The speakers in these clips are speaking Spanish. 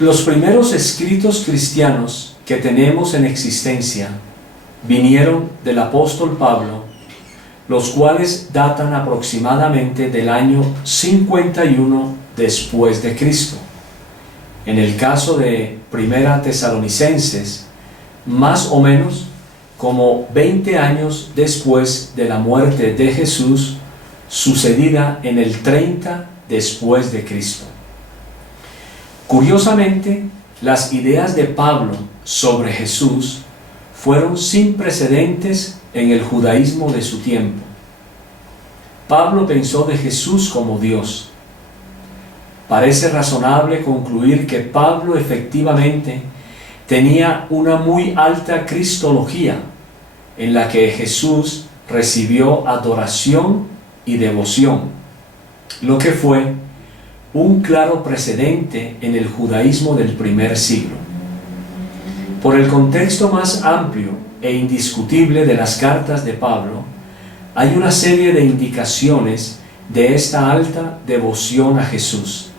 Los primeros escritos cristianos que tenemos en existencia vinieron del apóstol Pablo, los cuales datan aproximadamente del año 51 después de Cristo. En el caso de Primera Tesalonicenses, más o menos como 20 años después de la muerte de Jesús, sucedida en el 30 después de Cristo. Curiosamente, las ideas de Pablo sobre Jesús fueron sin precedentes en el judaísmo de su tiempo. Pablo pensó de Jesús como Dios. Parece razonable concluir que Pablo efectivamente tenía una muy alta cristología, en la que Jesús recibió adoración y devoción, lo que fue un claro precedente en el judaísmo del primer siglo. Por el contexto más amplio e indiscutible de las cartas de Pablo, hay una serie de indicaciones de esta alta devoción a Jesús.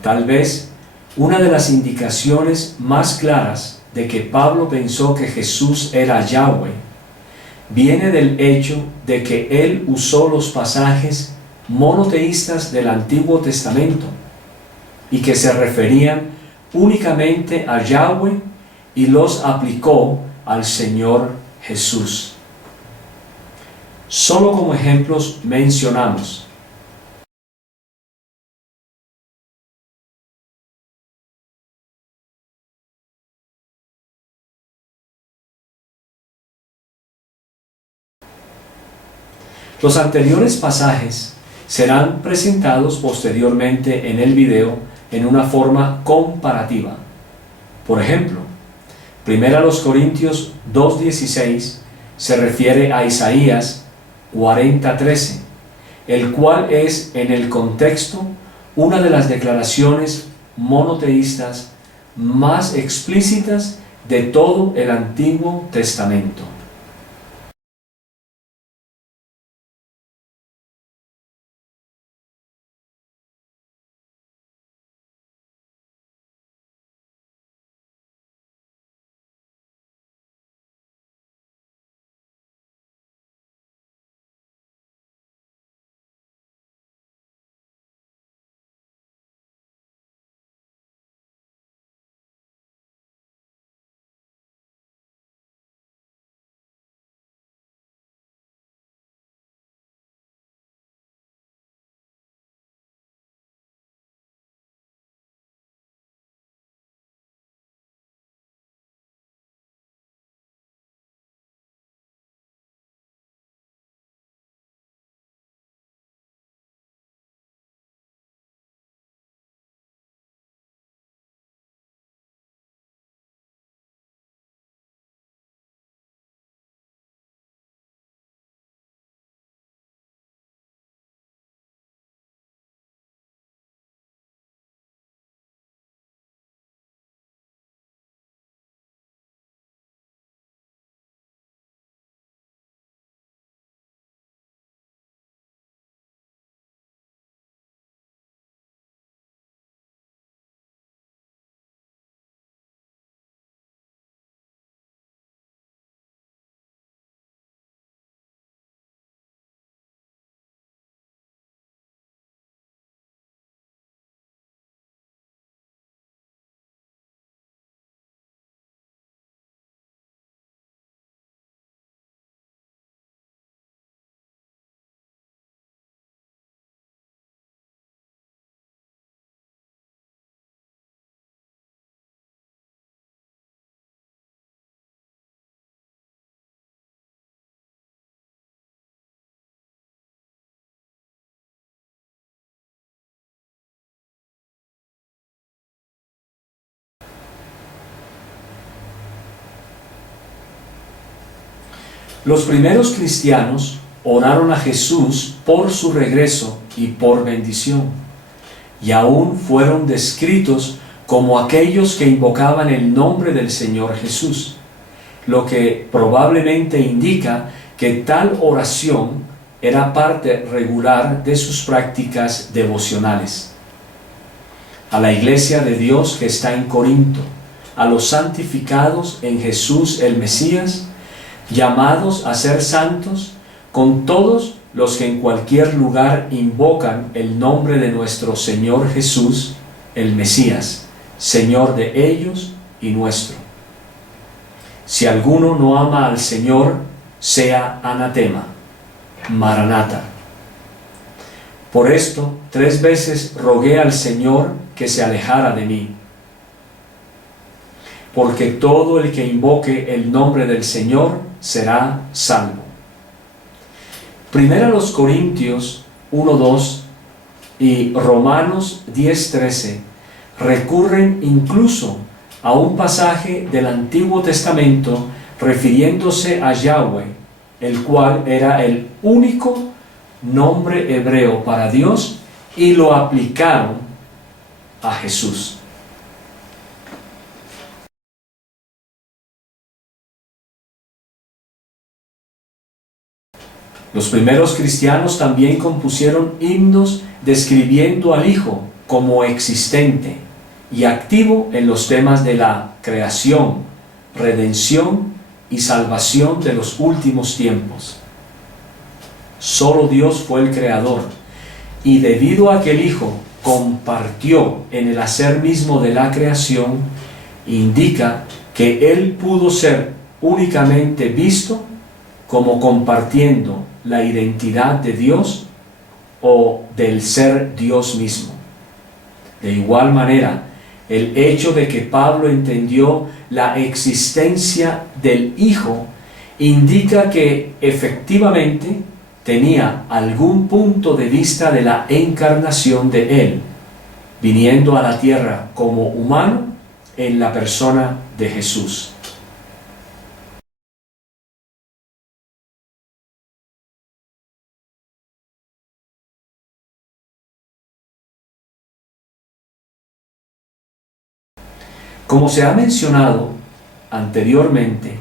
Tal vez una de las indicaciones más claras de que Pablo pensó que Jesús era Yahweh viene del hecho de que él usó los pasajes monoteístas del Antiguo Testamento y que se referían únicamente a Yahweh y los aplicó al Señor Jesús. Solo como ejemplos mencionamos: los anteriores pasajes serán presentados posteriormente en el video en una forma comparativa. Por ejemplo, 1 Corintios 2:16 se refiere a Isaías 40:13, el cual es en el contexto una de las declaraciones monoteístas más explícitas de todo el Antiguo Testamento. Los primeros cristianos oraron a Jesús por su regreso y por bendición. y aún fueron descritos como aquellos que invocaban el nombre del Señor Jesús, lo que probablemente indica que tal oración era parte regular de sus prácticas devocionales. A la iglesia de Dios que está en Corinto, a los santificados en Jesús el Mesías, llamados a ser santos, con todos los que en cualquier lugar invocan el nombre de nuestro Señor Jesús, el Mesías, Señor de ellos y nuestro. Si alguno no ama al Señor, sea anatema. Maranata. Por esto 3 veces rogué al Señor que se alejara de mí. Porque todo el que invoque el nombre del Señor será salvo. Primera los Corintios 1:2 y Romanos 10:13 recurren incluso a un pasaje del Antiguo Testamento refiriéndose a Yahweh, el cual era el único nombre hebreo para Dios, y lo aplicaron a Jesús. Los primeros cristianos también compusieron himnos describiendo al Hijo como existente y activo en los temas de la creación, redención y salvación de los últimos tiempos. Solo Dios fue el creador, y debido a que el Hijo compartió en el hacer mismo de la creación, indica que Él pudo ser únicamente visto como compartiendo la identidad de Dios o del ser Dios mismo. De igual manera, el hecho de que Pablo entendió la existencia del Hijo indica que efectivamente tenía algún punto de vista de la encarnación de Él, viniendo a la tierra como humano en la persona de Jesús. Como se ha mencionado anteriormente,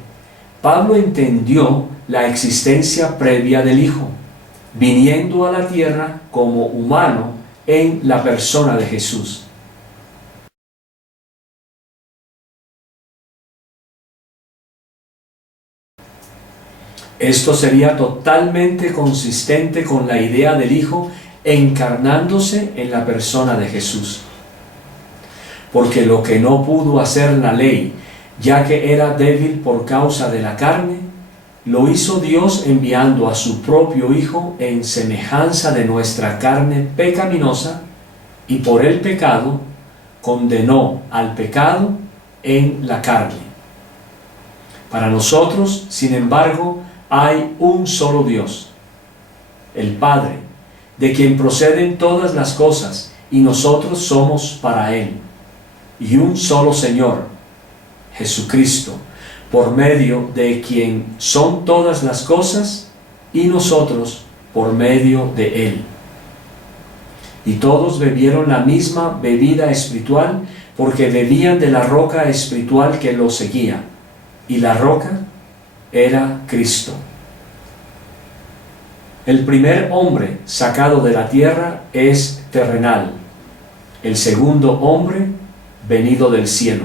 Pablo entendió la existencia previa del Hijo, viniendo a la tierra como humano en la persona de Jesús. Esto sería totalmente consistente con la idea del Hijo encarnándose en la persona de Jesús. Porque lo que no pudo hacer la ley, ya que era débil por causa de la carne, lo hizo Dios enviando a su propio Hijo en semejanza de nuestra carne pecaminosa, y por el pecado condenó al pecado en la carne. Para nosotros, sin embargo, hay un solo Dios, el Padre, de quien proceden todas las cosas, y nosotros somos para Él. Y un solo Señor, Jesucristo, por medio de quien son todas las cosas, y nosotros por medio de Él. Y todos bebieron la misma bebida espiritual, porque bebían de la roca espiritual que los seguía, y la roca era Cristo. El primer hombre sacado de la tierra es terrenal, el segundo hombre venido del cielo.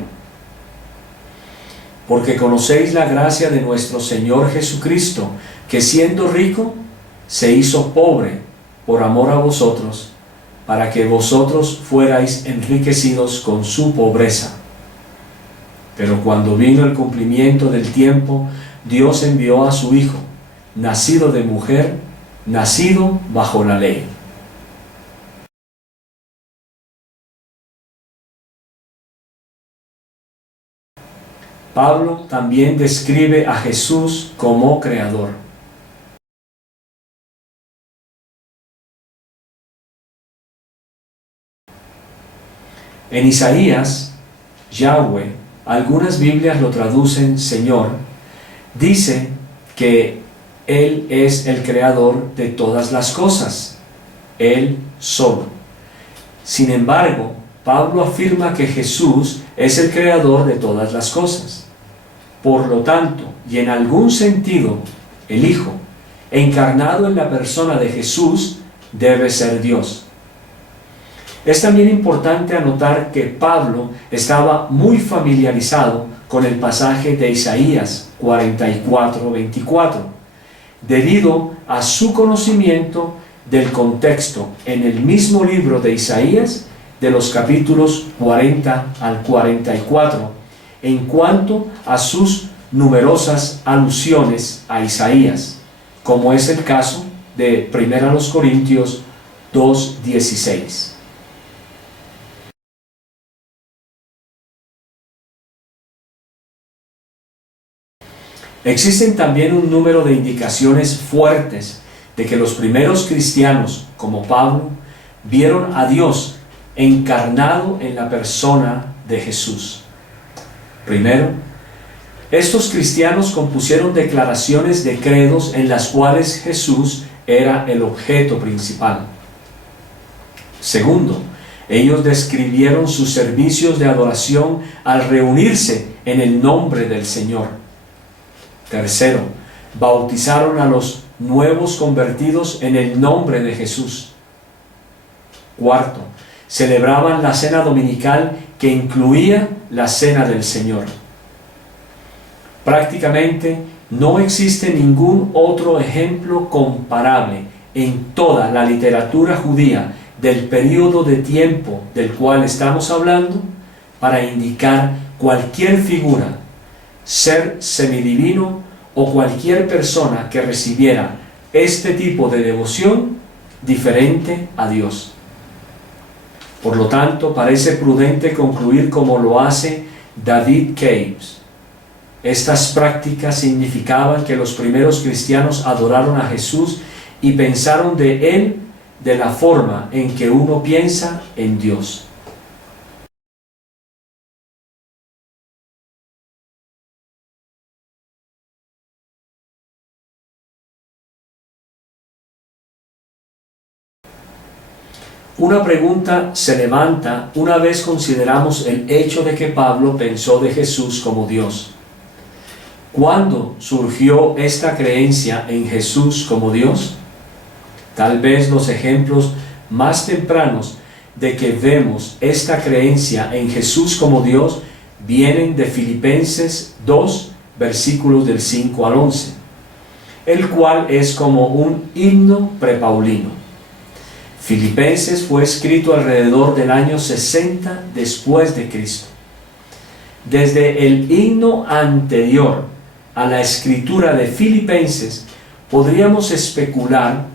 Porque conocéis la gracia de nuestro Señor Jesucristo, que siendo rico, se hizo pobre por amor a vosotros, para que vosotros fuerais enriquecidos con su pobreza. Pero cuando vino el cumplimiento del tiempo, Dios envió a su Hijo, nacido de mujer, nacido bajo la ley. Pablo también describe a Jesús como creador. En Isaías, Yahweh, algunas Biblias lo traducen Señor, dice que Él es el creador de todas las cosas, Él solo. Sin embargo, Pablo afirma que Jesús es el creador de todas las cosas. Por lo tanto, y en algún sentido, el Hijo, encarnado en la persona de Jesús, debe ser Dios. Es también importante anotar que Pablo estaba muy familiarizado con el pasaje de Isaías 44:24, debido a su conocimiento del contexto en el mismo libro de Isaías, de los capítulos 40 al 44, en cuanto a sus numerosas alusiones a Isaías, como es el caso de 1 Corintios 2:16. Existen también un número de indicaciones fuertes de que los primeros cristianos, como Pablo, vieron a Dios encarnado en la persona de Jesús. Primero, estos cristianos compusieron declaraciones de credos en las cuales Jesús era el objeto principal. Segundo, ellos describieron sus servicios de adoración al reunirse en el nombre del Señor. Tercero, bautizaron a los nuevos convertidos en el nombre de Jesús. Cuarto, celebraban la cena dominical que incluía la cena del Señor. Prácticamente no existe ningún otro ejemplo comparable en toda la literatura judía del período de tiempo del cual estamos hablando para indicar cualquier figura, ser semidivino o cualquier persona que recibiera este tipo de devoción diferente a Dios. Por lo tanto, parece prudente concluir como lo hace David Capes. Estas prácticas significaban que los primeros cristianos adoraron a Jesús y pensaron de Él de la forma en que uno piensa en Dios. Una pregunta se levanta una vez consideramos el hecho de que Pablo pensó de Jesús como Dios. ¿Cuándo surgió esta creencia en Jesús como Dios? Tal vez los ejemplos más tempranos de que vemos esta creencia en Jesús como Dios vienen de Filipenses 2, versículos del 5 al 11, el cual es como un himno prepaulino. Filipenses fue escrito alrededor del año 60 después de Cristo. Desde el himno anterior a la escritura de Filipenses, podríamos especular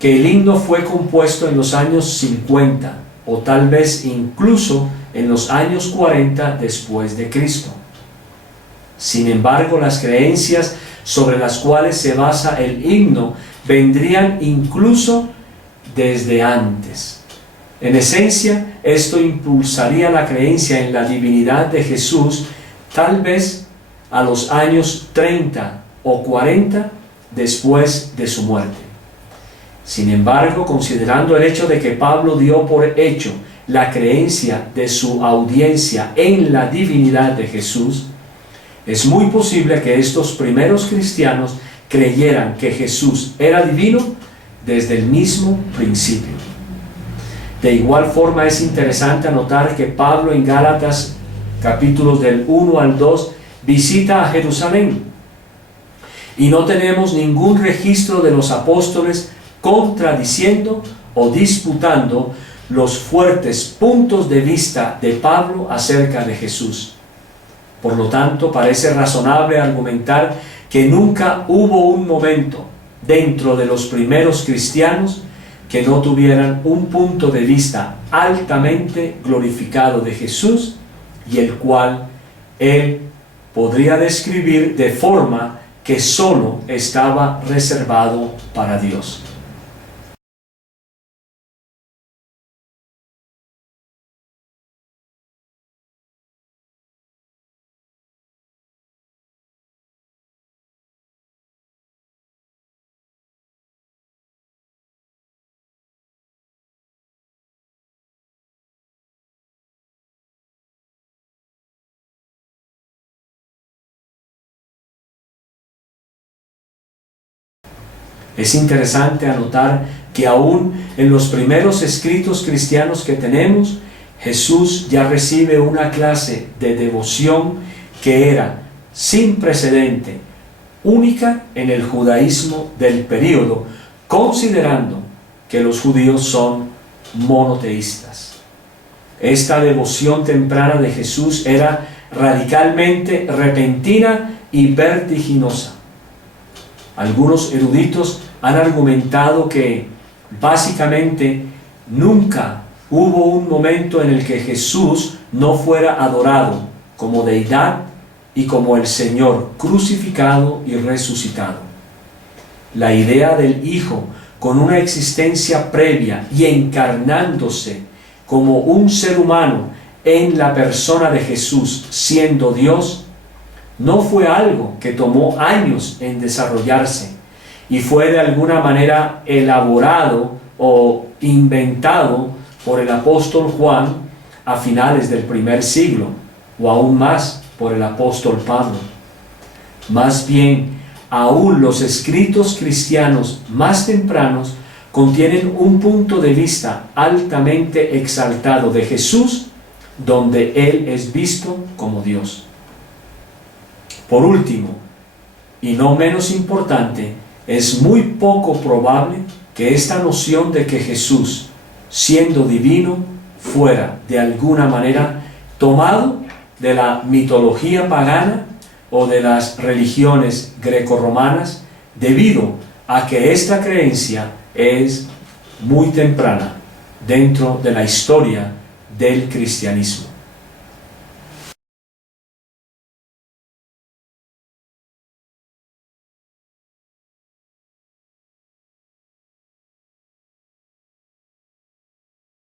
que el himno fue compuesto en los años 50 o tal vez incluso en los años 40 después de Cristo. Sin embargo, las creencias sobre las cuales se basa el himno vendrían incluso desde antes. En esencia, esto impulsaría la creencia en la divinidad de Jesús tal vez a los años 30 o 40 después de su muerte. Sin embargo, considerando el hecho de que Pablo dio por hecho la creencia de su audiencia en la divinidad de Jesús, es muy posible que estos primeros cristianos creyeran que Jesús era divino desde el mismo principio. De igual forma es interesante anotar que Pablo en Gálatas capítulos del 1 al 2 visita a Jerusalén y no tenemos ningún registro de los apóstoles contradiciendo o disputando los fuertes puntos de vista de Pablo acerca de Jesús. Por lo tanto, parece razonable argumentar que nunca hubo un momento dentro de los primeros cristianos que no tuvieran un punto de vista altamente glorificado de Jesús y el cual él podría describir de forma que solo estaba reservado para Dios. Es interesante anotar que aún en los primeros escritos cristianos que tenemos, Jesús ya recibe una clase de devoción que era sin precedente, única en el judaísmo del período, considerando que los judíos son monoteístas. Esta devoción temprana de Jesús era radicalmente repentina y vertiginosa. Algunos eruditos han argumentado que básicamente nunca hubo un momento en el que Jesús no fuera adorado como deidad y como el Señor crucificado y resucitado. La idea del Hijo con una existencia previa y encarnándose como un ser humano en la persona de Jesús siendo Dios, no fue algo que tomó años en desarrollarse y fue de alguna manera elaborado o inventado por el apóstol Juan a finales del primer siglo, o aún más por el apóstol Pablo. Más bien, aún los escritos cristianos más tempranos contienen un punto de vista altamente exaltado de Jesús, donde Él es visto como Dios. Por último, y no menos importante, es muy poco probable que esta noción de que Jesús, siendo divino, fuera de alguna manera tomado de la mitología pagana o de las religiones grecorromanas, debido a que esta creencia es muy temprana dentro de la historia del cristianismo.